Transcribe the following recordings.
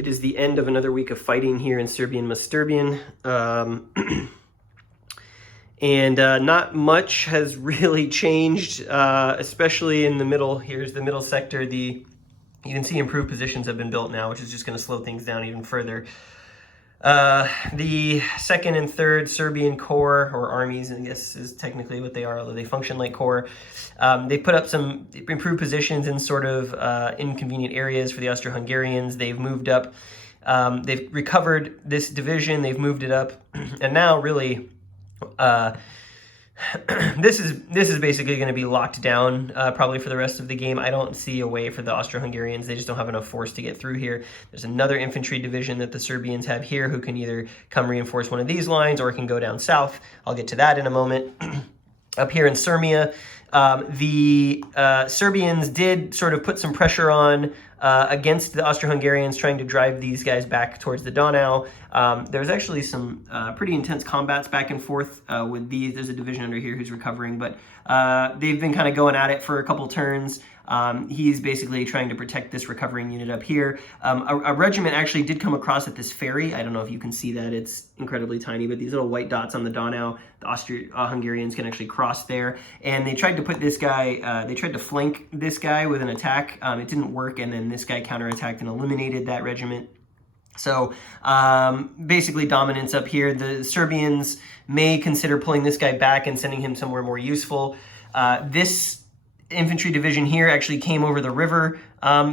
It is the end of another week of fighting here in Serbien, muss Sterbien. And not much has really changed, especially in the middle. Here's the middle sector. You can see improved positions have been built now, which is just going to slow things down even further. The second and third Serbian corps, or armies, I guess is technically what they are, although they function like corps. They put up some improved positions in sort of inconvenient areas for the Austro-Hungarians. They've moved up. They've recovered this division. They've moved it up, and now really, this is basically going to be locked down probably for the rest of the game. I don't see a way for the Austro-Hungarians. They just don't have enough force to get through here. There's another infantry division that the Serbians have here who can either come reinforce one of these lines or can go down south. I'll get to that in a moment. Up here in Serbia, the Serbians did sort of put some pressure on against the Austro-Hungarians, trying to drive these guys back towards the Donau. There's actually some pretty intense combats back and forth with these. There's a division under here who's recovering, but they've been kind of going at it for a couple turns. He's basically trying to protect this recovering unit up here. A regiment actually did come across at this ferry. I don't know if you can see that. It's incredibly tiny, but these little white dots on the Donau, the Austro-Hungarians can actually cross there. And they tried to put this guy, they tried to flank this guy with an attack. It didn't work, and then this guy counterattacked and eliminated that regiment. So basically dominance up here. The Serbians may consider pulling this guy back and sending him somewhere more useful. This infantry division here actually came over the river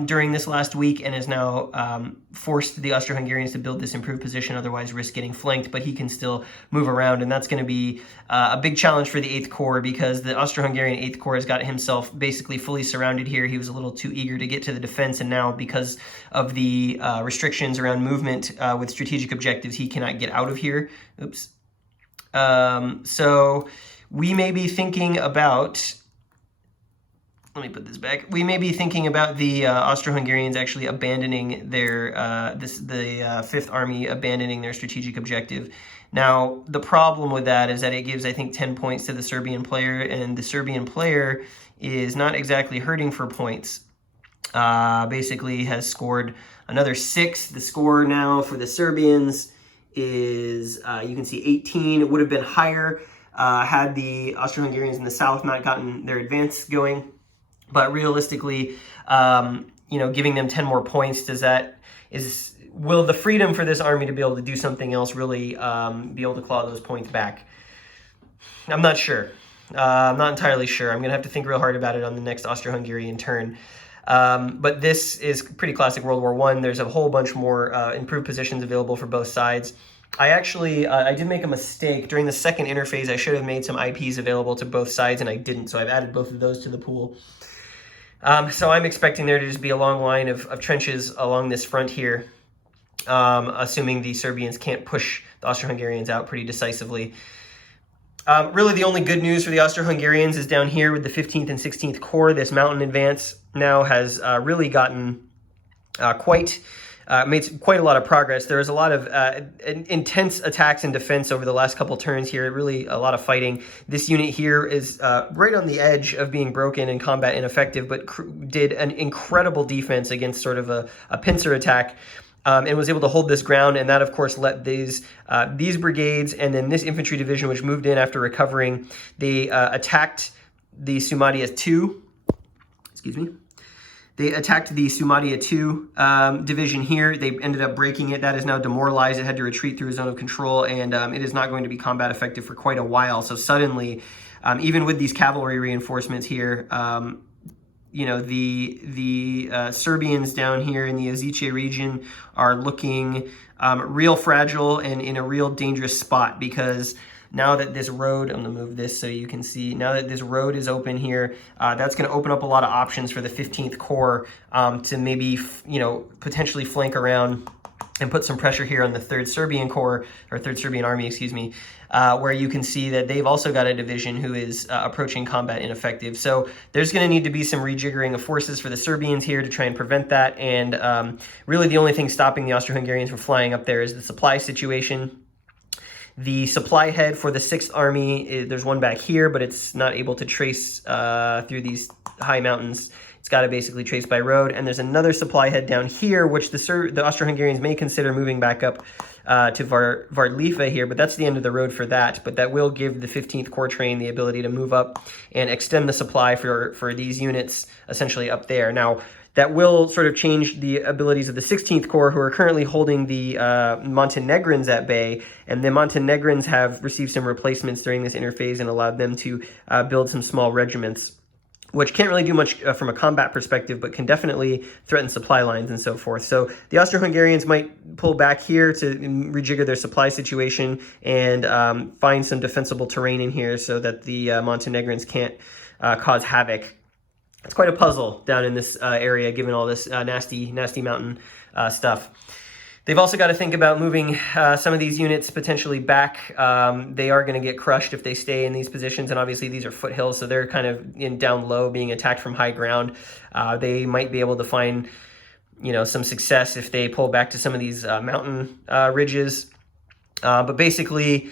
during this last week and has now forced the Austro-Hungarians to build this improved position, otherwise risk getting flanked, but he can still move around, and that's going to be a big challenge for the 8th Corps, because the Austro-Hungarian 8th Corps has got himself basically fully surrounded here. He was a little too eager to get to the defense, and now because of the restrictions around movement with strategic objectives, he cannot get out of here. Oops. So we may be thinking about... Let me put this back. We may be thinking about the Austro-Hungarians actually abandoning their, the 5th Army abandoning their strategic objective. Now, the problem with that is that it gives, I think, 10 points to the Serbian player, and the Serbian player is not exactly hurting for points. Basically has scored another 6. The score now for the Serbians is, you can see 18. It would have been higher had the Austro-Hungarians in the south not gotten their advance going. But realistically, you know, giving them 10 more points, will the freedom for this army to be able to do something else really be able to claw those points back? I'm not sure. I'm not entirely sure. I'm going to have to think real hard about it on the next Austro-Hungarian turn. But this is pretty classic World War I. There's a whole bunch more improved positions available for both sides. I actually, I did make a mistake. During the second interphase, I should have made some IPs available to both sides, and I didn't. So I've added both of those to the pool. So I'm expecting there to just be a long line of trenches along this front here, assuming the Serbians can't push the Austro-Hungarians out pretty decisively. Really, the only good news for the Austro-Hungarians is down here with the 15th and 16th Corps. This mountain advance now has really gotten made quite a lot of progress. There was a lot of intense attacks and defense over the last couple turns here, really a lot of fighting. This unit here is right on the edge of being broken and combat ineffective, but did an incredible defense against sort of a pincer attack, and was able to hold this ground. And that, of course, let these brigades and then this infantry division, which moved in after recovering, they attacked the Sumadia 2. Excuse me. They attacked the Sumadia 2 division here. They ended up breaking it. That is now demoralized. It had to retreat through a zone of control, and it is not going to be combat effective for quite a while. So suddenly, even with these cavalry reinforcements here, you know, the Serbians down here in the Ozice region are looking real fragile and in a real dangerous spot, because now that this road, I'm going to move this so you can see, now that this road is open here, that's going to open up a lot of options for the 15th Corps to maybe, you know, potentially flank around and put some pressure here on the 3rd Serbian Corps, or 3rd Serbian Army, excuse me, where you can see that they've also got a division who is approaching combat ineffective. So there's going to need to be some rejiggering of forces for the Serbians here to try and prevent that. And really the only thing stopping the Austro-Hungarians from flying up there is the supply situation. The supply head for the 6th Army, there's one back here, but it's not able to trace through these high mountains. It's got to basically trace by road. And there's another supply head down here, which the Austro-Hungarians may consider moving back up to Vardlifa here, but that's the end of the road for that. But that will give the 15th Corps train the ability to move up and extend the supply for these units essentially up there. Now, that will sort of change the abilities of the 16th Corps, who are currently holding the Montenegrins at bay, and the Montenegrins have received some replacements during this interphase and allowed them to build some small regiments, which can't really do much from a combat perspective, but can definitely threaten supply lines and so forth. So the Austro-Hungarians might pull back here to rejigger their supply situation and find some defensible terrain in here so that the Montenegrins can't cause havoc. It's quite a puzzle down in this area, given all this nasty mountain stuff. They've also got to think about moving some of these units potentially back. They are going to get crushed if they stay in these positions, and obviously these are foothills, so they're kind of down low, being attacked from high ground. They might be able to find, some success if they pull back to some of these mountain ridges. But basically,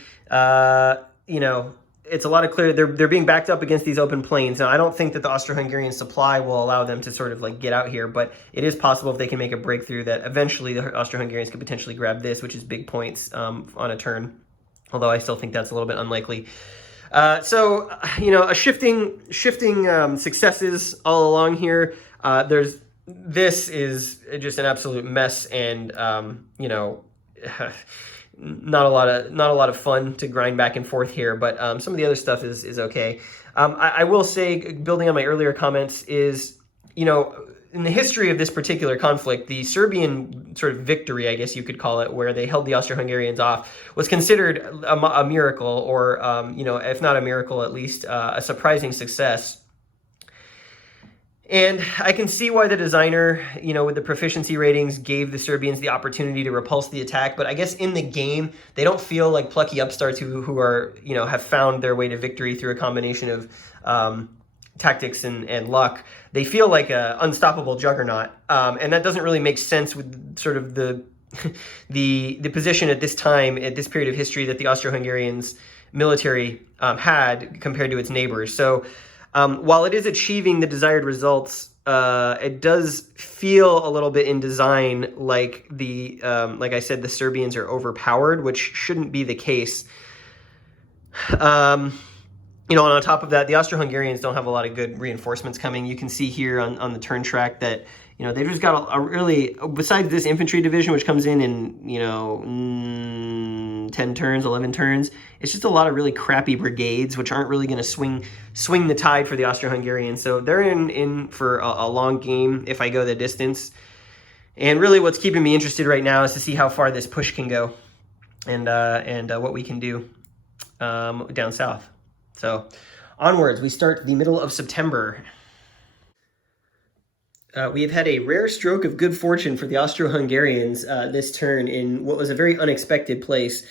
it's a lot of clear. They're being backed up against these open plains. Now, I don't think that the Austro-Hungarian supply will allow them to sort of like get out here, but it is possible if they can make a breakthrough that eventually the Austro-Hungarians could potentially grab this, which is big points on a turn. Although I still think that's a little bit unlikely. So a shifting successes all along here. This is just an absolute mess, and not a lot of fun to grind back and forth here, but some of the other stuff is okay. I will say, building on my earlier comments, is in the history of this particular conflict, the Serbian sort of victory, I guess you could call it, where they held the Austro-Hungarians off, was considered a miracle, or if not a miracle, at least a surprising success. And I can see why the designer, with the proficiency ratings, gave the Serbians the opportunity to repulse the attack. But I guess in the game, they don't feel like plucky upstarts who are, have found their way to victory through a combination of tactics and luck. They feel like an unstoppable juggernaut. And that doesn't really make sense with sort of the position at this time, at this period of history, that the Austro-Hungarians military had compared to its neighbors. So while it is achieving the desired results, it does feel a little bit in design like like I said, the Serbians are overpowered, which shouldn't be the case. And on top of that, the Austro-Hungarians don't have a lot of good reinforcements coming. You can see here on the turn track that, they've just got a really, besides this infantry division, which comes in 10 turns, 11 turns, it's just a lot of really crappy brigades, which aren't really going to swing the tide for the Austro-Hungarians. So they're in for a long game if I go the distance. And really what's keeping me interested right now is to see how far this push can go and what we can do down south. So onwards, we start the middle of September. We have had a rare stroke of good fortune for the Austro-Hungarians this turn in what was a very unexpected place.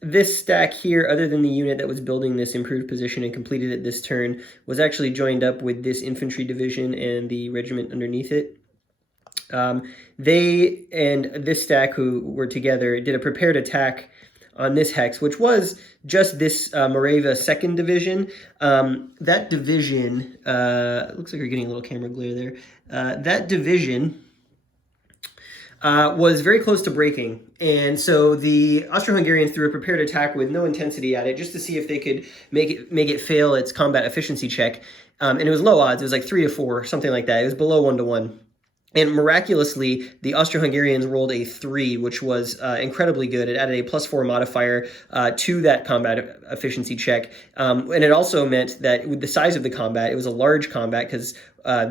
This stack here, other than the unit that was building this improved position and completed it this turn, was actually joined up with this infantry division and the regiment underneath it. They and this stack, who were together, did a prepared attack on this hex, which was just this Morava 2nd Division. That division, looks like we're getting a little camera glare there. That division was very close to breaking. And so the Austro-Hungarians threw a prepared attack with no intensity at it, just to see if they could make it fail its combat efficiency check. And it was low odds. It was like 3 to 4, something like that. It was below 1 to 1. And miraculously, the Austro-Hungarians rolled a 3, which was incredibly good. It added a +4 modifier to that combat efficiency check. And it also meant that with the size of the combat, it was a large combat because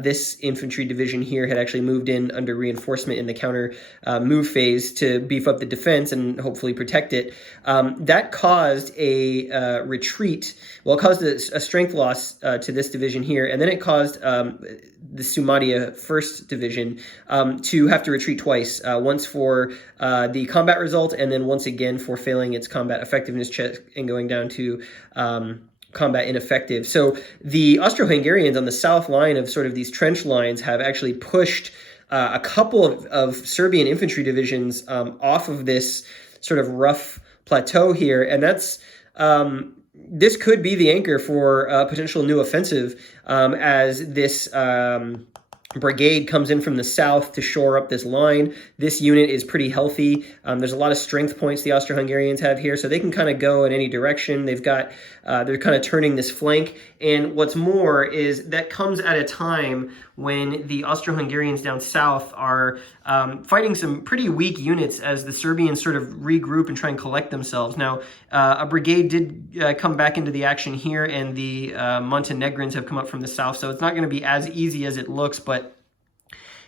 this infantry division here had actually moved in under reinforcement in the counter move phase to beef up the defense and hopefully protect it. That caused a retreat. Well, it caused a strength loss to this division here, and then it caused the Sumadia 1st Division to have to retreat twice, once for the combat result and then once again for failing its combat effectiveness check and going down to combat ineffective. So the Austro-Hungarians on the south line of sort of these trench lines have actually pushed a couple of Serbian infantry divisions off of this sort of rough plateau here, and that's this could be the anchor for a potential new offensive as this brigade comes in from the south to shore up this line. This unit is pretty healthy. There's a lot of strength points the Austro-Hungarians have here, so they can kind of go in any direction. They've got, they're kind of turning this flank. And what's more is that comes at a time when the Austro-Hungarians down south are fighting some pretty weak units as the Serbians sort of regroup and try and collect themselves. Now, a brigade did come back into the action here, and the Montenegrins have come up from the south, so it's not going to be as easy as it looks, but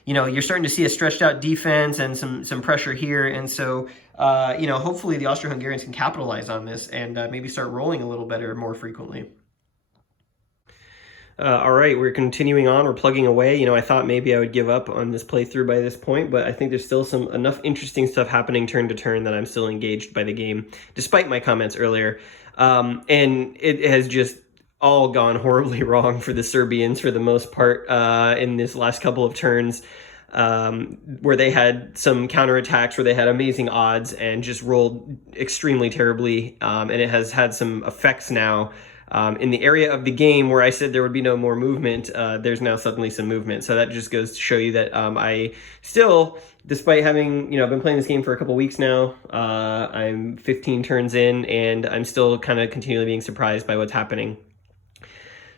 you know, you're starting to see a stretched out defense and some pressure here. And so, you know, hopefully the Austro-Hungarians can capitalize on this and maybe start rolling a little better more frequently. All right, we're continuing on. We're plugging away. You know, I thought maybe I would give up on this playthrough by this point, but I think there's still enough interesting stuff happening turn to turn that I'm still engaged by the game, despite my comments earlier. And it has just all gone horribly wrong for the Serbians for the most part in this last couple of turns, where they had some counterattacks where they had amazing odds and just rolled extremely terribly. And it has had some effects now in the area of the game where I said there would be no more movement. There's now suddenly some movement. So that just goes to show you that I still, despite having, you know, been playing this game for a couple weeks now, I'm 15 turns in, and I'm still kind of continually being surprised by what's happening.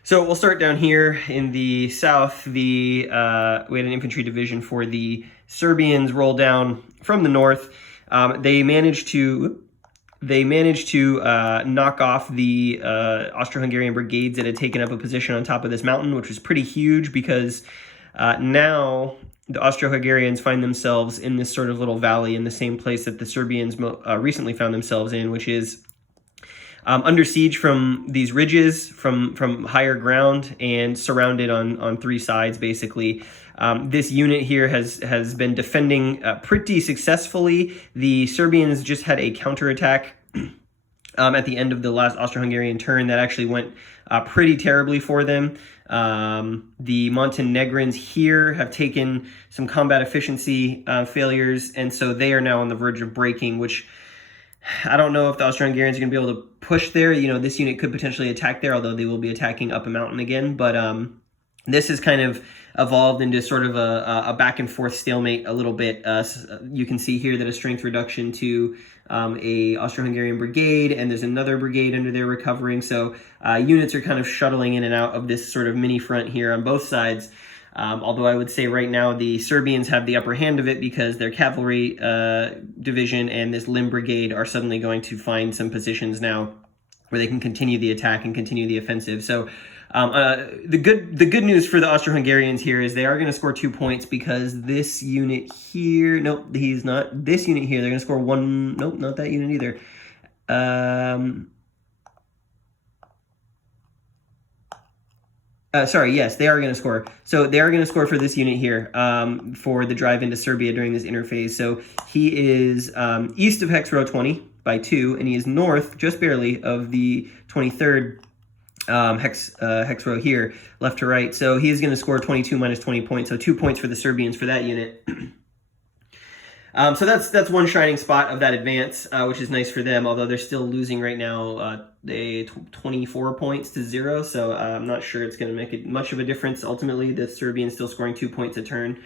So we'll start down here in the south. We had an infantry division for the Serbians roll down from the north. They managed to knock off the Austro-Hungarian brigades that had taken up a position on top of this mountain, which was pretty huge because now the Austro-Hungarians find themselves in this sort of little valley in the same place that the Serbians recently found themselves in, which is under siege from these ridges, from higher ground, and surrounded on three sides, basically. This unit here has been defending pretty successfully. The Serbians just had a counterattack at the end of the last Austro-Hungarian turn that actually went pretty terribly for them. The Montenegrins here have taken some combat efficiency failures, and so they are now on the verge of breaking, which I don't know if the Austro-Hungarians are going to be able to push there. You know, this unit could potentially attack there, although they will be attacking up a mountain again. But this has kind of evolved into sort of a back and forth stalemate a little bit. You can see here that a strength reduction to a Austro-Hungarian brigade, and there's another brigade under there recovering. So units are kind of shuttling in and out of this sort of mini front here on both sides. Although I would say right now the Serbians have the upper hand of it because their cavalry division and this Limb brigade are suddenly going to find some positions now where they can continue the attack and continue the offensive. So the good news for the Austro-Hungarians here is they are going to score 2 points because this unit here, nope, he's not. This unit here, they're going to score 1, nope, not that unit either. Sorry, yes, they are going to score. So they are going to score for this unit here for the drive into Serbia during this interphase. So he is east of hex row 20 by 2, and he is north, just barely, of the 23rd hex row here, left to right. So he is going to score 22 minus 20 points, so 2 points for the Serbians for that unit. So that's one shining spot of that advance, which is nice for them, although they're still losing right now 24 points to 0, so I'm not sure it's going to make much of a difference. Ultimately, the Serbians still scoring 2 points a turn.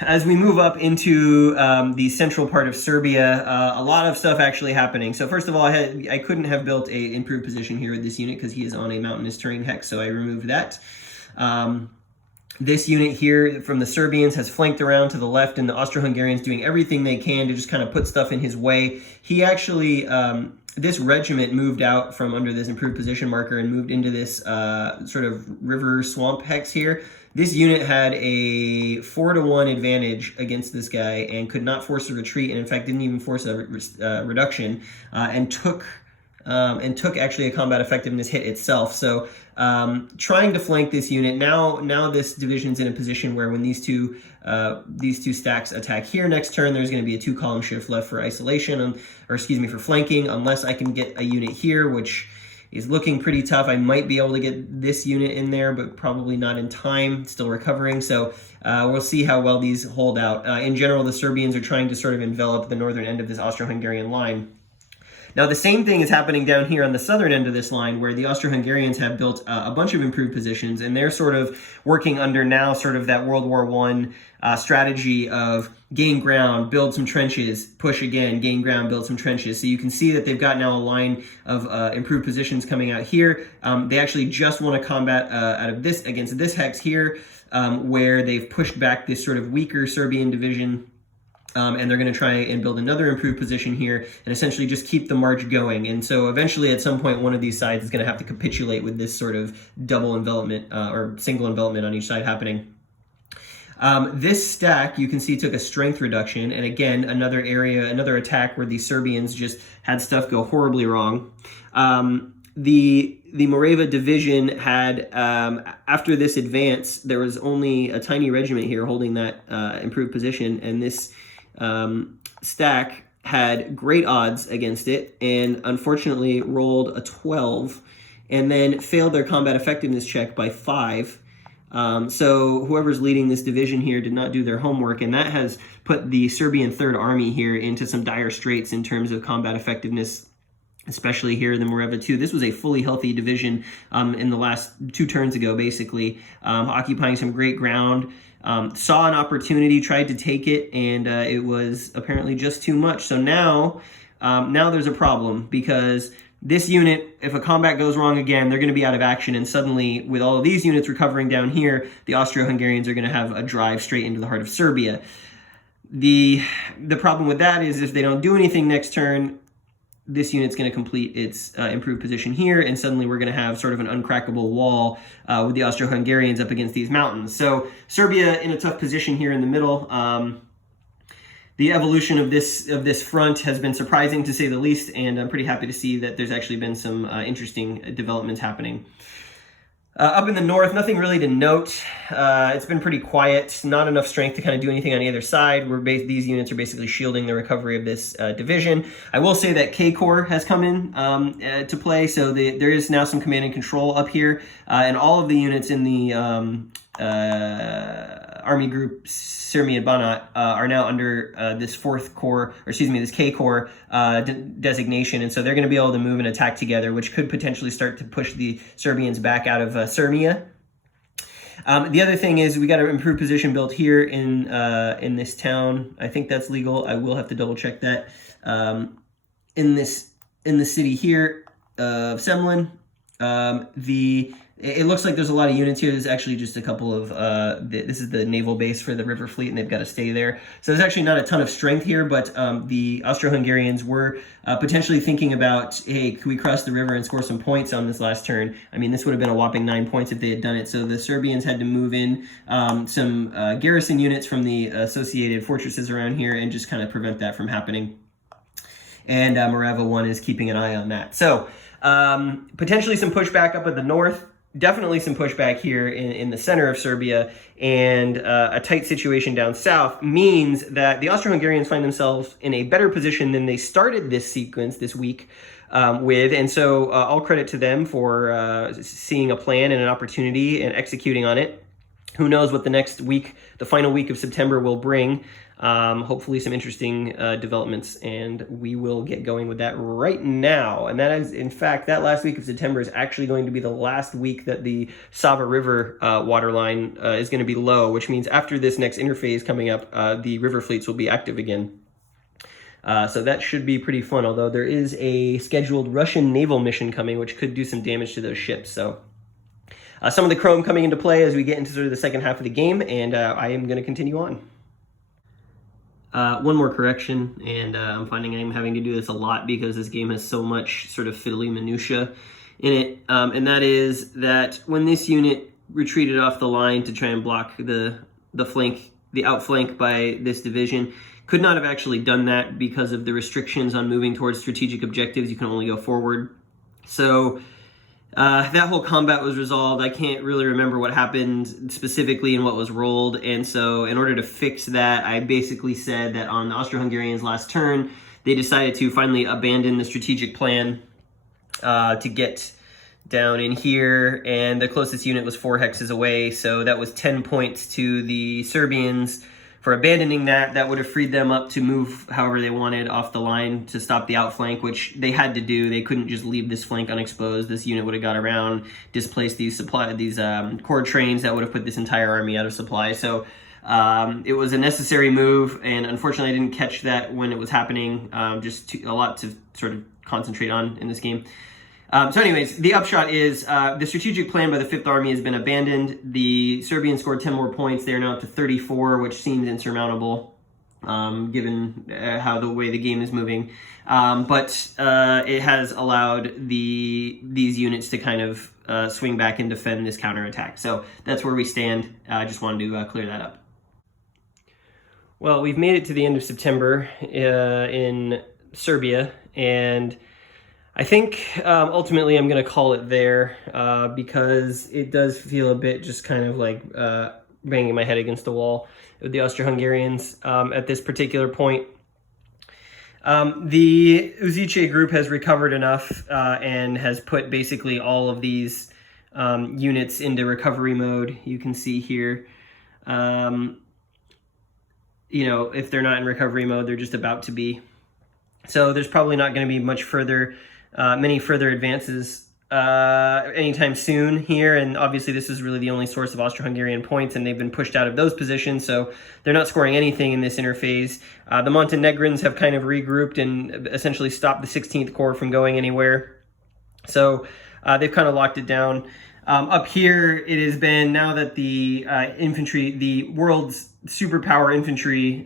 As we move up into the central part of Serbia, a lot of stuff actually happening. So first of all, I couldn't have built a improved position here with this unit because he is on a mountainous terrain hex, so I removed that. This unit here from the Serbians has flanked around to the left, and the Austro-Hungarians doing everything they can to just kind of put stuff in his way. He actually, this regiment moved out from under this improved position marker and moved into this sort of river swamp hex here. This unit had a 4-to-1 advantage against this guy and could not force a retreat, and in fact didn't even force a reduction, and took actually a combat effectiveness hit itself. So trying to flank this unit, now this division's in a position where when these two stacks attack here next turn, there's going to be a 2-column shift left for isolation, for flanking, unless I can get a unit here, which is looking pretty tough. I might be able to get this unit in there, but probably not in time, still recovering. So we'll see how well these hold out. In general, the Serbians are trying to sort of envelop the northern end of this Austro-Hungarian line. Now, the same thing is happening down here on the southern end of this line, where the Austro-Hungarians have built a bunch of improved positions, and they're sort of working under now sort of that World War I strategy of gain ground, build some trenches, push again, gain ground, build some trenches. So you can see that they've got now a line of improved positions coming out here. They actually just won a combat out of this against this hex here, where they've pushed back this sort of weaker Serbian division. And they're going to try and build another improved position here and essentially just keep the march going. And so eventually at some point, one of these sides is going to have to capitulate with this sort of double envelopment or single envelopment on each side happening. This stack, you can see, took a strength reduction. And again, another area, another attack where the Serbians just had stuff go horribly wrong. The Morava division had, after this advance, there was only a tiny regiment here holding that improved position. And this stack had great odds against it and unfortunately rolled a 12 and then failed their combat effectiveness check by 5. So whoever's leading this division here did not do their homework, and that has put the Serbian Third Army here into some dire straits in terms of combat effectiveness, especially here in the Morava 2. This was a fully healthy division in the last 2 turns ago, basically, occupying some great ground. Saw an opportunity, tried to take it, and it was apparently just too much. So now there's a problem, because this unit, if a combat goes wrong again, they're going to be out of action, and suddenly, with all of these units recovering down here, the Austro-Hungarians are going to have a drive straight into the heart of Serbia. The problem with that is if they don't do anything next turn, this unit's going to complete its improved position here, and suddenly we're going to have sort of an uncrackable wall with the Austro-Hungarians up against these mountains. So Serbia in a tough position here in the middle. The evolution of this front has been surprising, to say the least, and I'm pretty happy to see that there's actually been some interesting developments happening. Up in the north, nothing really to note. It's been pretty quiet, not enough strength to kind of do anything on either side. These units are basically shielding the recovery of this division. I will say that K-Corps has come in to play, so there is now some command and control up here, and all of the units in the Army Group Sirmian Banat are now under this this K-Corps designation, and so they're going to be able to move and attack together, which could potentially start to push the Serbians back out of Sirmia. The other thing is we got an improved position built here in this town. I think that's legal. I will have to double check that. In the city here of Semlin, it looks like there's a lot of units here. There's actually just a couple of, this is the naval base for the river fleet, and they've got to stay there. So there's actually not a ton of strength here, but the Austro-Hungarians were potentially thinking about, hey, could we cross the river and score some points on this last turn? I mean, this would have been a whopping 9 points if they had done it. So the Serbians had to move in some garrison units from the associated fortresses around here and just kind of prevent that from happening. And Morava 1 is keeping an eye on that. So potentially some pushback up at the north. Definitely some pushback here in the center of Serbia, and a tight situation down south means that the Austro-Hungarians find themselves in a better position than they started this sequence this week with, and so all credit to them for seeing a plan and an opportunity and executing on it. Who knows what the next week, the final week of September, will bring. Hopefully some interesting developments, and we will get going with that right now. And that is, in fact, that last week of September is actually going to be the last week that the Sava River waterline is going to be low, which means after this next interphase coming up, the river fleets will be active again. So that should be pretty fun, although there is a scheduled Russian naval mission coming, which could do some damage to those ships. So some of the chrome coming into play as we get into sort of the second half of the game, and I am going to continue on. One more correction, and I'm finding I'm having to do this a lot because this game has so much sort of fiddly minutia in it, and that is that when this unit retreated off the line to try and block the outflank by this division, could not have actually done that because of the restrictions on moving towards strategic objectives. You can only go forward. So that whole combat was resolved. I can't really remember what happened specifically and what was rolled, and so in order to fix that, I basically said that on the Austro-Hungarians' last turn, they decided to finally abandon the strategic plan to get down in here, and the closest unit was 4 hexes away, so that was 10 points to the Serbians for abandoning that would have freed them up to move however they wanted off the line to stop the outflank, which they had to do. They couldn't just leave this flank unexposed. This unit would have got around, displaced these core trains that would have put this entire army out of supply. So it was a necessary move, and unfortunately I didn't catch that when it was happening. A lot to sort of concentrate on in this game. So anyways, the upshot is the strategic plan by the 5th Army has been abandoned. The Serbians scored 10 more points. They are now up to 34, which seems insurmountable given the way the game is moving. But it has allowed these units to kind of swing back and defend this counterattack. So that's where we stand. I just wanted to clear that up. Well, we've made it to the end of September in Serbia, and I think ultimately I'm going to call it there because it does feel a bit just kind of like banging my head against the wall with the Austro-Hungarians at this particular point. The Uzice group has recovered enough and has put basically all of these units into recovery mode. You can see here, if they're not in recovery mode, they're just about to be. So there's probably not going to be many further advances anytime soon here, and obviously this is really the only source of Austro-Hungarian points, and they've been pushed out of those positions, so they're not scoring anything in this interphase. The Montenegrins have kind of regrouped and essentially stopped the 16th Corps from going anywhere, so they've kind of locked it down. Up here, it has been, now that the infantry, the world's superpower infantry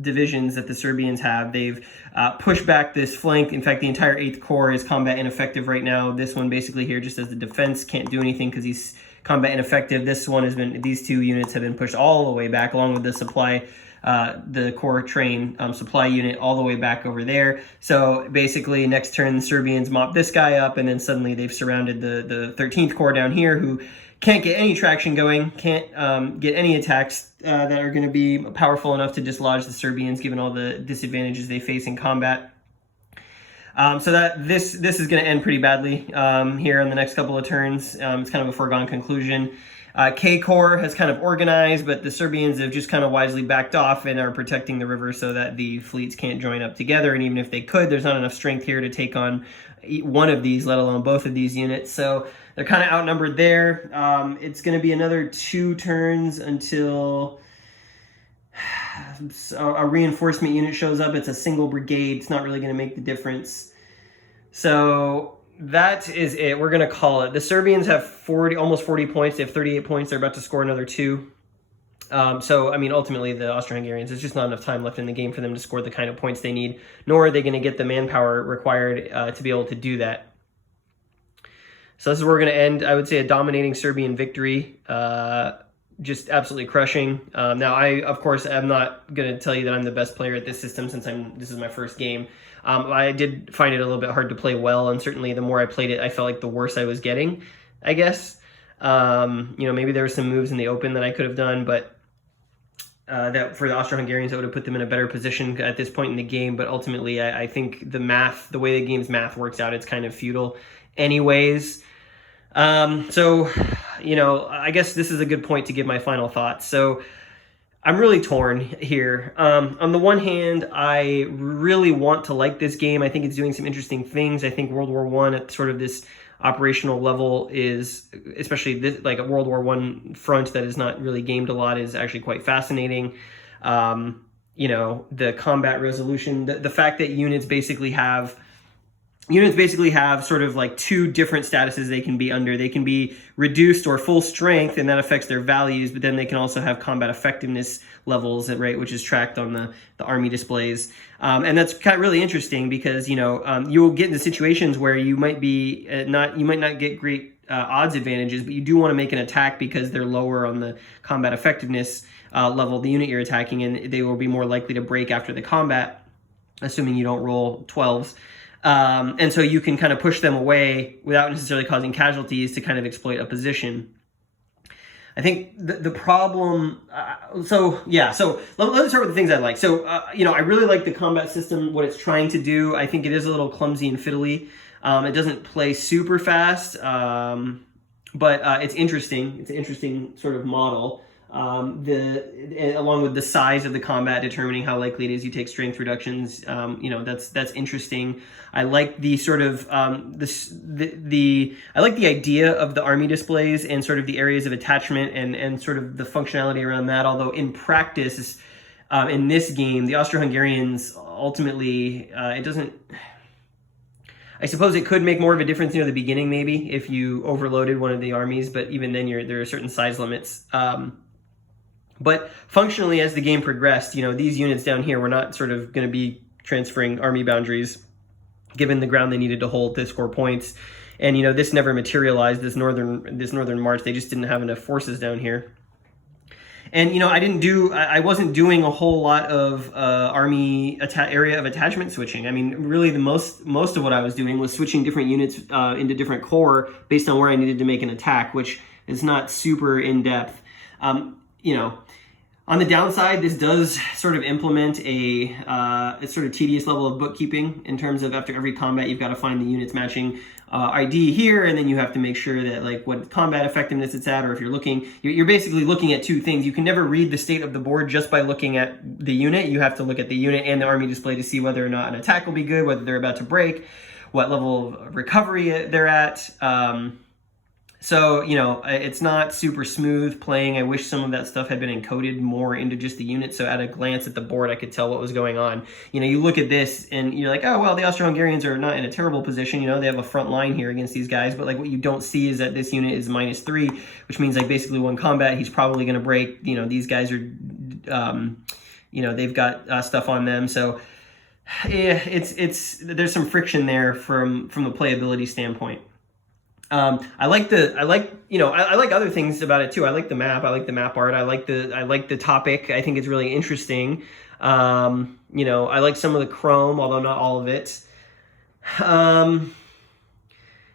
divisions that the Serbians have, they've pushed back this flank. In fact, the entire 8th Corps is combat ineffective right now. This one basically here just as the defense can't do anything because he's combat ineffective. This one has been, these two units have been pushed all the way back along with the supply, the core train supply unit all the way back over there. So basically next turn the Serbians mop this guy up, and then suddenly they've surrounded the 13th Corps down here, who can't get any traction going, can't get any attacks that are going to be powerful enough to dislodge the Serbians given all the disadvantages they face in combat. So that this is going to end pretty badly here in the next couple of turns. It's kind of a foregone conclusion. K Corps has kind of organized, but the Serbians have just kind of wisely backed off and are protecting the river so that the fleets can't join up together. And even if they could, there's not enough strength here to take on one of these, let alone both of these units. So they're kind of outnumbered there. It's going to be another 2 turns until a reinforcement unit shows up. It's a single brigade. It's not really going to make the difference. So that is it. We're going to call it. The Serbians have almost 40 points. They have 38 points. They're about to score another 2. So, I mean, ultimately, the Austro-Hungarians, there's just not enough time left in the game for them to score the kind of points they need, nor are they going to get the manpower required to be able to do that. So this is where we're going to end. I would say a dominating Serbian victory, just absolutely crushing. Now, I, of course, am not going to tell you that I'm the best player at this system since this is my first game. I did find it a little bit hard to play well, and certainly the more I played it, I felt like the worse I was getting, I guess. Maybe there were some moves in the open that I could have done, but that for the Austro-Hungarians, I would have put them in a better position at this point in the game. But ultimately, I think the way the game's math works out, it's kind of futile anyways. So, I guess this is a good point to give my final thoughts. So I'm really torn here. On the one hand, I really want to like this game. I think it's doing some interesting things. I think World War I at sort of this operational level is, especially this, like a World War I front that is not really gamed a lot, is actually quite fascinating. The combat resolution, the fact that units basically have sort of like 2 different statuses they can be under. They can be reduced or full strength, and that affects their values, but then they can also have combat effectiveness levels, right, which is tracked on the army displays. And that's kind of really interesting because, you will get into situations where you might not get great odds advantages, but you do want to make an attack because they're lower on the combat effectiveness level, the unit you're attacking, and they will be more likely to break after the combat, assuming you don't roll 12s. And so you can kind of push them away without necessarily causing casualties to kind of exploit a position. I think the problem, let's start with the things I like. So, I really like the combat system, what it's trying to do. I think it is a little clumsy and fiddly. It doesn't play super fast, but it's interesting. It's an interesting sort of model. along with the size of the combat determining how likely it is you take strength reductions. That's interesting. I like the sort of I like the idea of the army displays and sort of the areas of attachment and sort of the functionality around that. Although in practice, in this game, the Austro-Hungarians ultimately it doesn't. I suppose it could make more of a difference near the beginning, maybe, if you overloaded one of the armies, but even then there are certain size limits. But functionally, as the game progressed, these units down here were not sort of going to be transferring army boundaries, given the ground they needed to hold to score points. And, this never materialized, this northern march. They just didn't have enough forces down here. And, I wasn't doing a whole lot of army area of attachment switching. I mean, really the most of what I was doing was switching different units into different corps based on where I needed to make an attack, which is not super in-depth. On the downside, this does sort of implement a sort of tedious level of bookkeeping in terms of after every combat, you've got to find the units matching ID here, and then you have to make sure that like what combat effectiveness it's at, or if you're basically looking at two things. You can never read the state of the board just by looking at the unit. You have to look at the unit and the army display to see whether or not an attack will be good, whether they're about to break, what level of recovery they're at. So, it's not super smooth playing. I wish some of that stuff had been encoded more into just the unit. So at a glance at the board, I could tell what was going on. You look at this and you're like, oh, well, the Austro-Hungarians are not in a terrible position. They have a front line here against these guys. But like what you don't see is that this unit is -3, which means like basically one combat, he's probably going to break. These guys are, they've got stuff on them. So yeah, there's some friction there from the playability standpoint. I like other things about it too. I like the map. I like the map art. I like the topic. I think it's really interesting. I like some of the chrome, although not all of it. And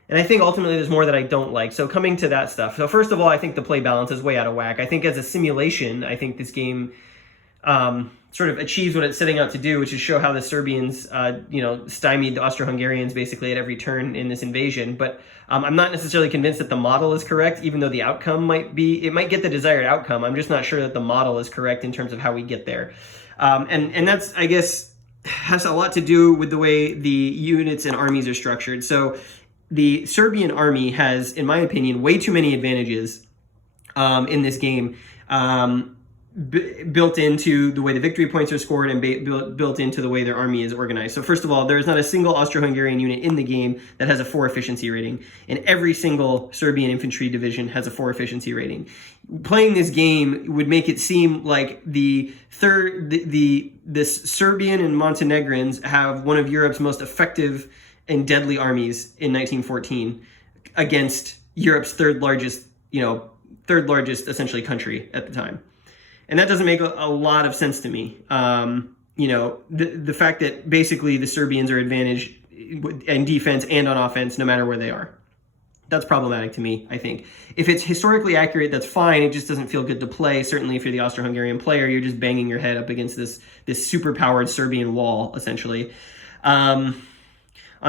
I think ultimately there's more that I don't like. So coming to that stuff. So first of all, I think the play balance is way out of whack. I think as a simulation, I think this game sort of achieves what it's setting out to do, which is show how the Serbians, stymied the Austro-Hungarians basically at every turn in this invasion. But I'm not necessarily convinced that the model is correct, even though the outcome might get the desired outcome. I'm just not sure that the model is correct in terms of how we get there. And that's, I guess, has a lot to do with the way the units and armies are structured. So the Serbian army has, in my opinion, way too many advantages in this game. Built into the way the victory points are scored and built into the way their army is organized. So first of all, there's not a single Austro-Hungarian unit in the game that has a 4 efficiency rating, and every single Serbian infantry division has a 4 efficiency rating. Playing this game would make it seem like the Serbian and Montenegrins have one of Europe's most effective and deadly armies in 1914 against Europe's third largest essentially country at the time. And that doesn't make a lot of sense to me. The fact that basically the Serbians are advantaged in defense and on offense no matter where they are. That's problematic to me, I think. If it's historically accurate, that's fine. It just doesn't feel good to play. Certainly if you're the Austro-Hungarian player, you're just banging your head up against this super-powered Serbian wall, essentially. On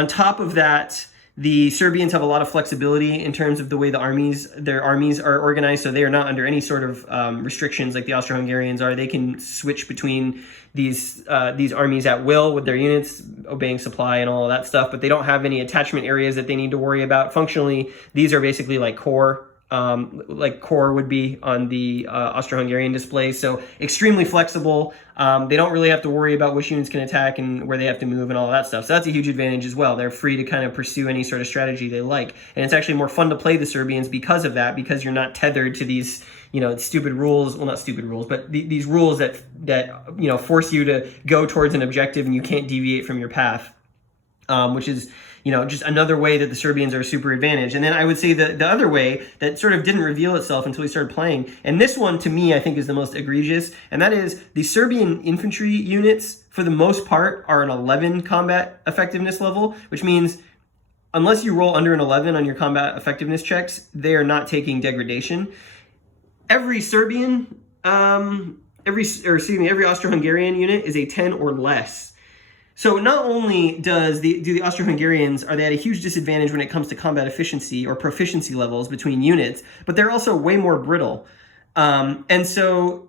top of that, the Serbians have a lot of flexibility in terms of the way their armies are organized, so they are not under any sort of restrictions like the Austro-Hungarians are. They can switch between these armies at will with their units, obeying supply and all of that stuff, but they don't have any attachment areas that they need to worry about. Functionally, these are basically like core would be on the Austro-Hungarian display. So extremely flexible. They don't really have to worry about which units can attack and where they have to move and all that stuff. So that's a huge advantage as well. They're free to kind of pursue any sort of strategy they like. And it's actually more fun to play the Serbians because of that, because you're not tethered to these, stupid rules. Well, not stupid rules, but these rules that force you to go towards an objective and you can't deviate from your path, which is just another way that the Serbians are super advantaged. And then I would say the other way that sort of didn't reveal itself until we started playing, and this one to me I think is the most egregious, and that is the Serbian infantry units for the most part are an 11 combat effectiveness level, which means unless you roll under an 11 on your combat effectiveness checks, they are not taking degradation. Every every Austro-Hungarian unit is a 10 or less. So not only do the Austro-Hungarians, are they at a huge disadvantage when it comes to combat efficiency or proficiency levels between units, but they're also way more brittle. And so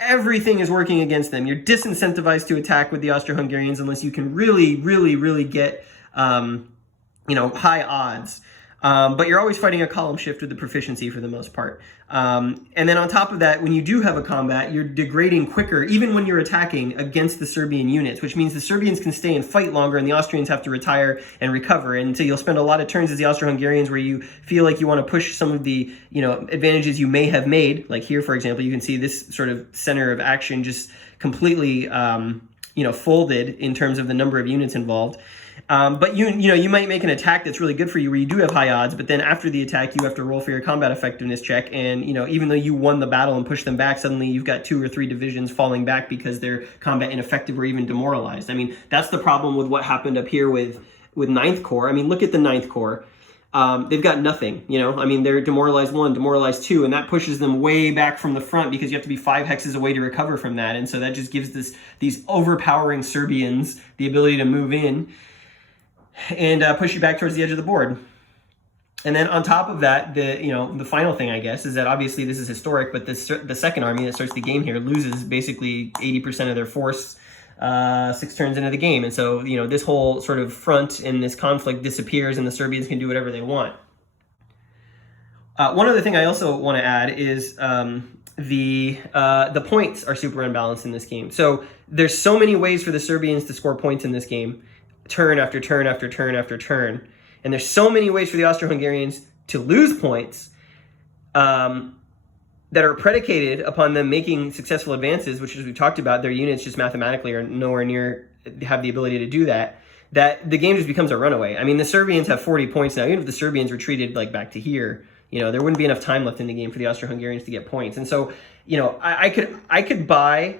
everything is working against them. You're disincentivized to attack with the Austro-Hungarians unless you can really, really, really get, high odds. But you're always fighting a column shift with the proficiency for the most part. And then on top of that, when you do have a combat, you're degrading quicker, even when you're attacking against the Serbian units, which means the Serbians can stay and fight longer and the Austrians have to retire and recover. And so you'll spend a lot of turns as the Austro-Hungarians where you feel like you want to push some of the, advantages you may have made. Like here, for example, you can see this sort of center of action just completely, folded in terms of the number of units involved. But you might make an attack that's really good for you where you do have high odds, but then after the attack you have to roll for your combat effectiveness check, and even though you won the battle and pushed them back, suddenly you've got 2 or 3 divisions falling back because they're combat ineffective or even demoralized. I mean, that's the problem with what happened up here with 9th Corps. I mean, look at the 9th Corps. They've got nothing, they're demoralized 1, demoralized 2, and that pushes them way back from the front because you have to be 5 hexes away to recover from that. And so that just gives these overpowering Serbians the ability to move in and push you back towards the edge of the board. And then on top of that, the final thing, I guess, is that obviously this is historic, but the second army that starts the game here loses basically 80% of their force 6 turns into the game. And so, this whole sort of front in this conflict disappears and the Serbians can do whatever they want. One other thing I also want to add is the points are super unbalanced in this game. So there's so many ways for the Serbians to score points in this game, turn after turn after turn after turn. And there's so many ways for the Austro-Hungarians to lose points that are predicated upon them making successful advances, which, as we talked about, their units just mathematically are nowhere near have the ability to do that the game just becomes a runaway. I mean, the Serbians have 40 points now. Even if the Serbians retreated back to here, there wouldn't be enough time left in the game for the Austro-Hungarians to get points. And so, I could buy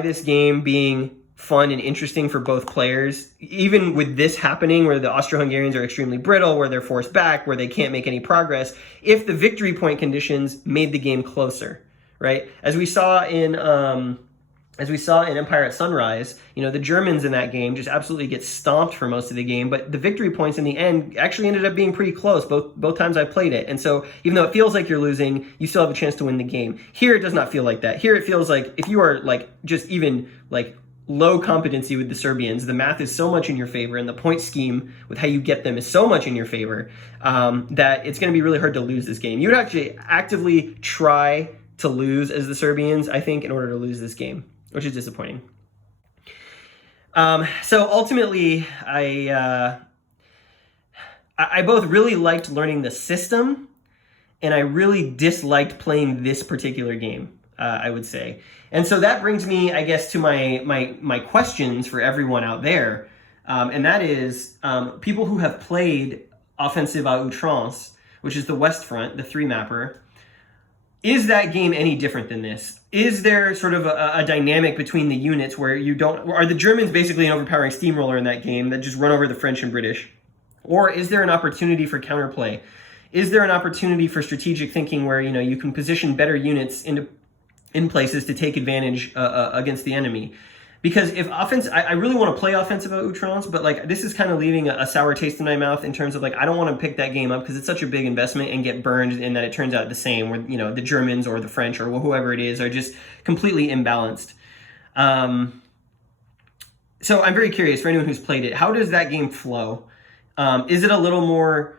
this game being fun and interesting for both players, even with this happening where the Austro-Hungarians are extremely brittle, where they're forced back, where they can't make any progress, if the victory point conditions made the game closer, right? As we saw in Empire at Sunrise, the Germans in that game just absolutely get stomped for most of the game, but the victory points in the end actually ended up being pretty close both times I played it. And so even though it feels like you're losing, you still have a chance to win the game. Here it does not feel like that. Here it feels like if you are just even low competency with the Serbians, the math is so much in your favor and the point scheme with how you get them is so much in your favor that it's going to be really hard to lose this game. You would actually actively try to lose as the Serbians, I think, in order to lose this game, which is disappointing. So ultimately, I both really liked learning the system and I really disliked playing this particular game, I would say. And so that brings me, I guess, to my questions for everyone out there. And that is people who have played Offensive Outrance, which is the West Front, the 3-mapper. Is that game any different than this? Is there sort of a dynamic between the units where are the Germans basically an overpowering steamroller in that game that just run over the French and British? Or is there an opportunity for counterplay? Is there an opportunity for strategic thinking where, you can position better units in places to take advantage against the enemy? Because if I really want to play Offensive Outrance, but this is kind of leaving a sour taste in my mouth in terms of I don't want to pick that game up because it's such a big investment and get burned in that it turns out the same, where the Germans or the French or whoever it is are just completely imbalanced. So I'm very curious for anyone who's played it, how does that game flow? Is it a little more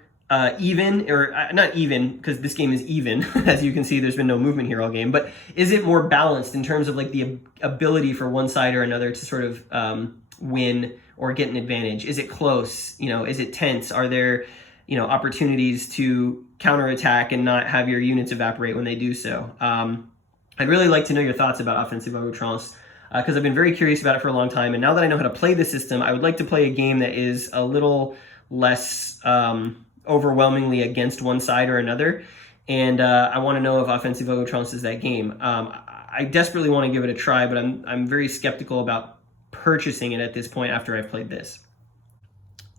even, or not even, because this game is even, as you can see, there's been no movement here all game, but is it more balanced in terms of the ability for one side or another to sort of win or get an advantage? Is it close? Is it tense? Are there, opportunities to counterattack and not have your units evaporate when they do so? I'd really like to know your thoughts about Offensive Outrance, because I've been very curious about it for a long time, and now that I know how to play the system, I would like to play a game that is a little less overwhelmingly against one side or another, and I want to know if Offensive Outrance is that game. I desperately want to give it a try, but I'm very skeptical about purchasing it at this point after I've played this.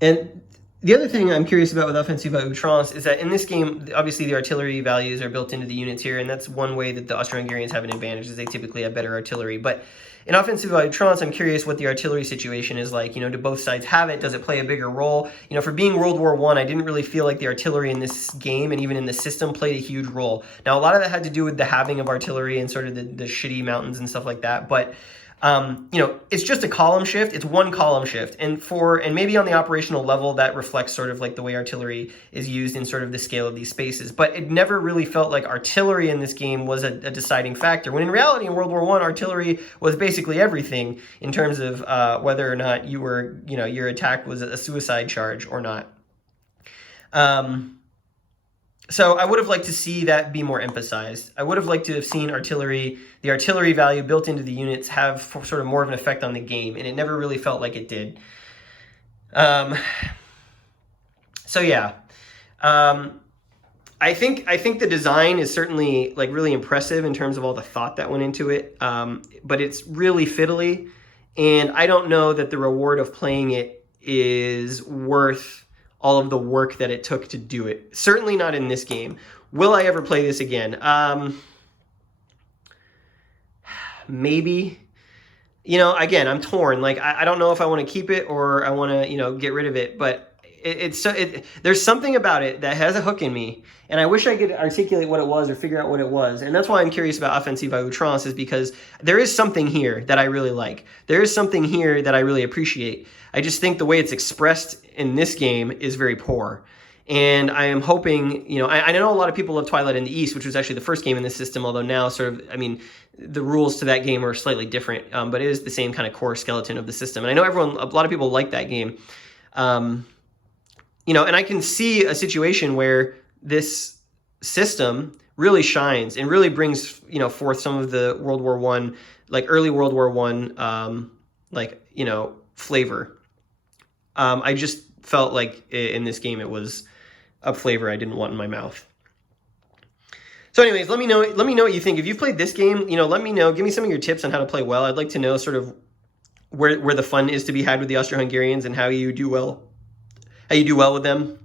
And The other thing I'm curious about with Offensiva Outrance is that in this game, obviously the artillery values are built into the units here, and that's one way that the Austro-Hungarians have an advantage, is they typically have better artillery. But in Offensiva Outrance, I'm curious what the artillery situation is like. You know, do both sides have it? Does it play a bigger role? You know, for being World War I didn't really feel like the artillery in this game and even in the system played a huge role. Now, a lot of that had to do with the having of artillery and sort of the shitty mountains and stuff like that, but you know, it's just a column shift. It's one column shift. And maybe on the operational level, that reflects sort of like the way artillery is used in sort of the scale of these spaces. But it never really felt like artillery in this game was a deciding factor. When in reality, in World War I, artillery was basically everything in terms of whether or not you were, you know, your attack was a suicide charge or not. So I would have liked to see that be more emphasized. I would have liked to have seen the artillery value built into the units have sort of more of an effect on the game, and it never really felt like it did. So yeah, I think the design is certainly like really impressive in terms of all the thought that went into it, but it's really fiddly, and I don't know that the reward of playing it is worth all of the work that it took to do it. Certainly not in this game. Will I ever play this again? Maybe. You know, again, I'm torn. Like, I don't know if I want to keep it or I want to, you know, get rid of it. But there's something about it that has a hook in me. And I wish I could articulate what it was or figure out what it was. And that's why I'm curious about Offensiva Outrance, is because there is something here that I really like. There is something here that I really appreciate. I just think the way it's expressed in this game is very poor. And I am hoping, you know, I know a lot of people love Twilight in the East, which was actually the first game in this system, although now sort of, I mean, the rules to that game are slightly different, but it is the same kind of core skeleton of the system. And I know a lot of people like that game. You know, and I can see a situation where this system really shines and really brings, you know, forth some of the World War I, like early World War I, like, you know, flavor. I just felt like in this game it was a flavor I didn't want in my mouth. So anyways, let me know what you think. If you've played this game, you know, let me know. Give me some of your tips on how to play well. I'd like to know sort of where the fun is to be had with the Austro-Hungarians and how you do well with them.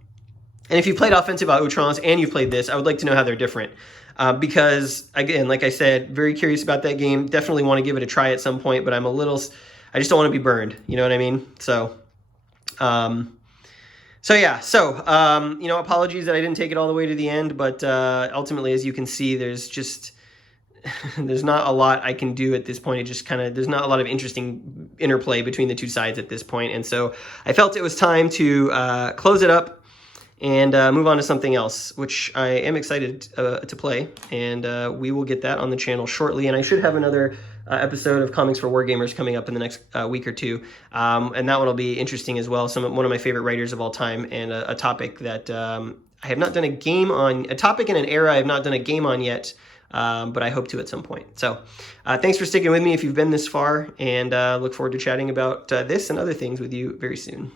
And if you've played Offensiva Outrance and you've played this, I would like to know how they're different. Because, again, like I said, very curious about that game. Definitely want to give it a try at some point, but I just don't want to be burned. You know what I mean? So, you know, apologies that I didn't take it all the way to the end, but ultimately, as you can see, there's not a lot I can do at this point. It just there's not a lot of interesting interplay between the two sides at this point. And so I felt it was time to close it up and move on to something else, which I am excited to play. And we will get that on the channel shortly. And I should have another episode of Comics for Wargamers coming up in the next week or two. And that one will be interesting as well. One of my favorite writers of all time, and a topic that I have not done a game on, a topic in an era I have not done a game on yet. But I hope to at some point. So thanks for sticking with me if you've been this far, and look forward to chatting about this and other things with you very soon.